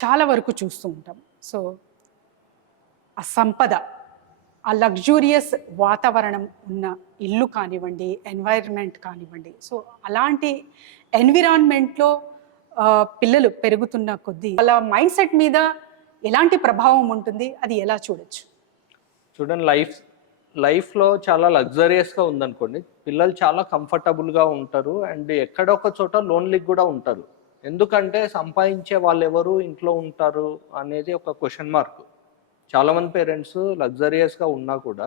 చాలా వరకు చూస్తూ ఉంటాం. సో, ఆ సంపద, ఆ లగ్జూరియస్ వాతావరణం ఉన్న ఇల్లు కానివ్వండి, ఎన్వైర్న్‌మెంట్ కానివ్వండి. సో, అలాంటి ఎన్విరాన్మెంట్‌లో పిల్లలు పెరుగుతున్న కొద్దీ వాళ్ళ మైండ్‌సెట్ మీద ఎలాంటి ప్రభావం ఉంటుంది? అది ఎలా చూడొచ్చు? చూడండి, లైఫ్‌లో చాలా లగ్జరియస్‌గా ఉందనుకోండి, పిల్లలు చాలా కంఫర్టబుల్‌గా ఉంటారు. అండ్ ఎక్కడో ఒక చోట లోన్‌లీగా గూడా ఉంటారు. ఎందుకంటే సంపాదించే వాళ్ళెవరు ఇంట్లో ఉంటారు అనేది ఒక క్వెషన్ మార్క్. చాలామంది పేరెంట్స్ లగ్జరియస్‌గా ఉన్నా కూడా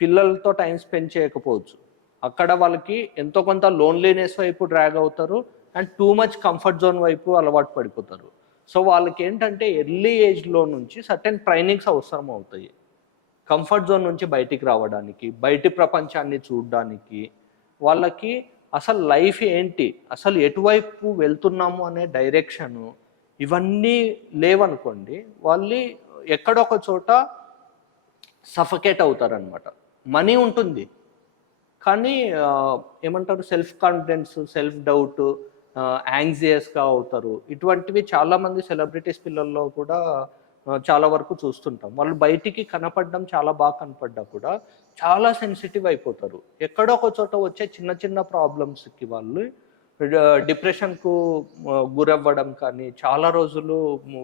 పిల్లలతో టైం స్పెండ్ చేయకపోవచ్చు. అక్కడ వాళ్ళకి ఎంతో కొంత లోన్లీనెస్ వైపు డ్రాగ్ అవుతారు. And too much comfort zone వైపు అలవాటు పడిపోతారు. సో, వాళ్ళకేంటంటే ఎర్లీ ఏజ్‌లో నుంచి సర్టెన్ ట్రైనింగ్స్ అవసరం అవుతాయి. కంఫర్ట్ జోన్ నుంచి బయటికి రావడానికి, బయటి ప్రపంచాన్ని చూడ్డానికి, వాళ్ళకి అసలు లైఫ్ ఏంటి? అసలు ఎటువైపు వెళ్తున్నాము అనే డైరెక్షను, ఇవన్నీ లేవనుకోండి, వాళ్ళు ఎక్కడో ఒక చోట సఫకేట్ అవుతారనమాట. మనీ ఉంటుంది. కానీ ఏమంటారు, సెల్ఫ్ కాన్ఫిడెన్స్, సెల్ఫ్ డౌట్, యాంగ్జియస్‌గా అవుతారు. ఇటువంటివి చాలామంది సెలబ్రిటీస్ పిల్లల్లో కూడా చాలా వరకు చూస్తుంటాం. వాళ్ళు బయటికి కనపడడం చాలా బాగా కనపడ్డా కూడా చాలా సెన్సిటివ్ అయిపోతారు. ఎక్కడో ఒక చోట వచ్చే చిన్న చిన్న ప్రాబ్లమ్స్‌కి వాళ్ళు డిప్రెషన్‌కు గురవ్వడం కానీ, చాలా రోజులు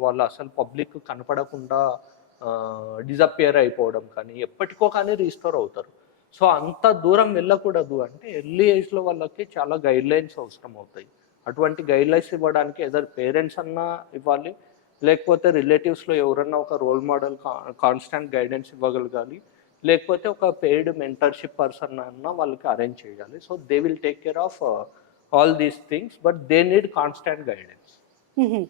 వాళ్ళు అసలు పబ్లిక్ కనపడకుండా డిసపియర్ అయిపోవడం కానీ, ఎప్పటికో కానీ రీస్టోర్ అవుతారు. సో, అంత దూరం వెళ్ళకూడదు అంటే ఎర్లీ ఏజ్‌లో వాళ్ళకి చాలా గైడ్‌లైన్స్ అవసరం అవుతాయి. అటువంటి గైడ్‌లైన్స్ ఇవ్వడానికి ఎదర్ పేరెంట్స్ అన్నా ఇవ్వాలి, లేకపోతే రిలేటివ్స్‌లో ఎవరన్నా ఒక రోల్ మోడల్ కాన్స్టాంట్ గైడెన్స్ ఇవ్వగలగాలి. లేకపోతే ఒక పెయిడ్ మెంటర్‌షిప్ పర్సన్ అన్నా వాళ్ళకి అరేంజ్ చేయాలి. So, they will take care of all these things, but they need constant guidance. హుహు.